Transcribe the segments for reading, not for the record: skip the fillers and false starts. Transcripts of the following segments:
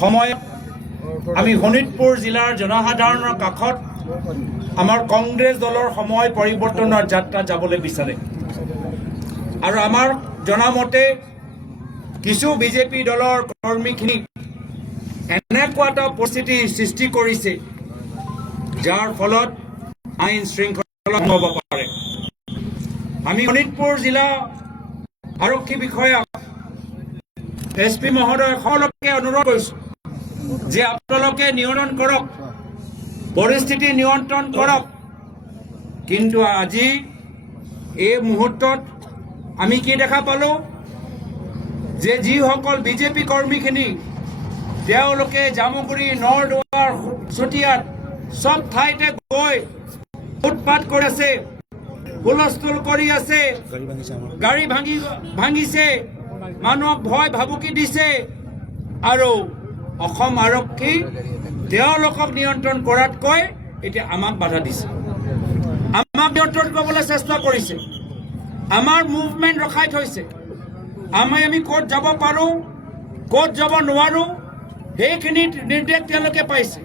সময়ত আমি শোণিতপুৰ জিলাৰ জনসাধাৰণৰ কাষত আমাৰ কংগ্ৰেছ দলৰ সময় পৰিৱৰ্তনৰ যাত্ৰা যাবলৈ বিচাৰে আৰু আমাৰ জনামতে কিছু বিজেপি দলৰ কৰ্মীখিনি এনেকুৱা এটা পৰিস্থিতি সৃষ্টি কৰিছে যাৰ ফলত আইন শৃংখলা হ'ব পাৰে। আমি শোণিতপুৰ জিলা আৰক্ষী বিষয়া SP মহোদয় সকলোকে অনুৰোধ কৰিছোঁ যে আপোনালোকে নিয়ন্ত্ৰণ কৰক, পৰিস্থিতি নিয়ন্ত্ৰণ কৰক। কিন্তু আজি এই মুহূৰ্তত আমি কি দেখা পালোঁ যে যিসকল বিজেপি কৰ্মীখিনি তেওঁলোকে জামুগুৰি, নৰদুৱাৰ, চতিয়াত সব ঠাইতে গৈ উৎপাত কৰি আছে, হুলস্থুল কৰি আছে, গাড়ী ভাঙিছে, মানুহক ভয় ভাবুকি দিছে আৰু অসম আৰক্ষী তেওঁলোকক নিয়ন্ত্ৰণ কৰাতকৈ এতিয়া আমাক বাধা দিছে, আমাক নিয়ন্ত্ৰণ কৰিবলৈ চেষ্টা কৰিছে, আমাৰ মুভমেণ্ট ৰখাই থৈছে। আমি ক'ত যাব পাৰোঁ, ক'ত যাব নোৱাৰোঁ সেইখিনি নিৰ্দেশ তেওঁলোকে পাইছে।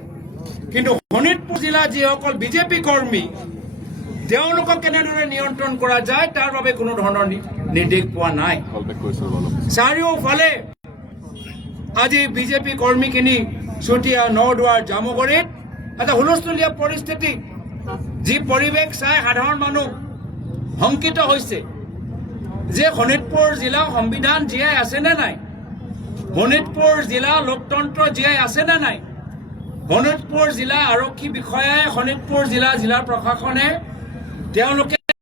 কিন্তু শোণিতপুৰ জিলাৰ যিসকল বিজেপি কৰ্মী তেওঁলোকক কেনেদৰে নিয়ন্ত্ৰণ কৰা যায় তাৰ বাবে কোনো ধৰণৰ নিৰ্দেশ পোৱা নাই। চাৰিওফালে আজি বিজেপি কৰ্মীখিনি চতিয়া, নৰদুৱাৰ, জামুগুৰিত এটা হুলস্থুলীয়া পৰিস্থিতি, যি পৰিৱেশ চাই সাধাৰণ মানুহ শংকিত হৈছে যে শোণিতপুৰ জিলা সংবিধান জীয়াই আছেনে নাই, শোণিতপুৰ জিলা লোকতন্ত্ৰ জীয়াই আছেনে নাই, শোণিতপুৰ জিলা আৰক্ষী বিষয়াই, শোণিতপুৰ জিলা প্ৰশাসনে তেওঁলোকে